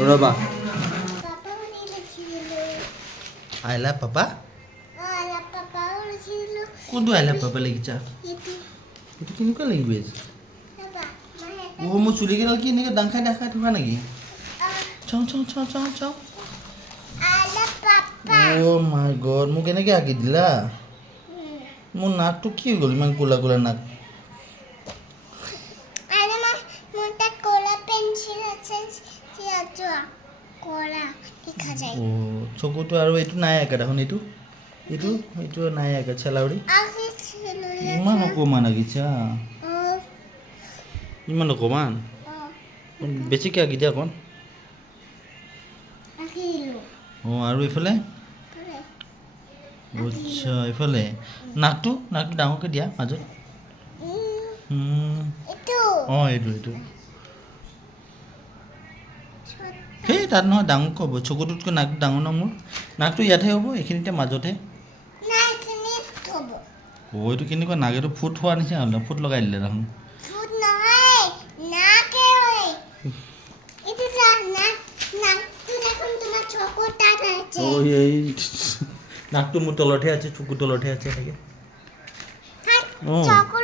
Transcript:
ৰবা পাপা বুলি লিখিলো আই লাভ পাপা পাপা লিখিলো কোনটো আই লাভ পাপা লিখিছা এইটো এইটো কেনেকুৱা লাগিব পাপা মোৰ চুলিকেইডাল কি এনেকৈ দাং খাই থকা নেকি চাওঁ চাওঁ চাওঁ চাওঁ চাওঁ আলা পাপা অ' মাই গড মোক কেনেকৈ আঁকি দিলা মোৰ নাকটো কি হৈ গ'ল ইমান ক'লা ক'লা নাক আরে মোৰ তাত কলা পেন্সিল আছে চিয়াচোৱা কলা লিখা যায় অ' চকুটো আৰু এইটো নাই আঁকা দেখোন এইটো এইটো এইটো নাই আঁকা চেলাউৰি আঁকিছিলো ইমান অকণমান আঁকিছা ইমান অকণমান বেছিকৈ আঁকি দিয়া অকণ আঁকিলো অঁ আৰু এইফালে আচ্ছা এইফালে নাকটো ডাঙৰকৈ দিয়া মাজত এইটো অঁ এইটো সেই তাত নহয় ডাঙৰ হ'ব চকুটোতকৈ নাকটো ডাঙৰ ন মোৰ নাকটো ইয়াতহে হ'ব এইখিনিতে মাজতহে নাই কিনিত থব অঁ এইটো কেনেকুৱা নাক এইটো ফুট হোৱা নিচিনা হ'ল ফুট লগাই দিলে দেখোন ফুট নহয় নাকে হয় এইটো নাকটো দেখোন তোমাৰ চকু তাত আছে অঁ এই নাকটো মোৰ তলতহে আছে চকু তলতহে আছে এনেকৈ অঁ চকু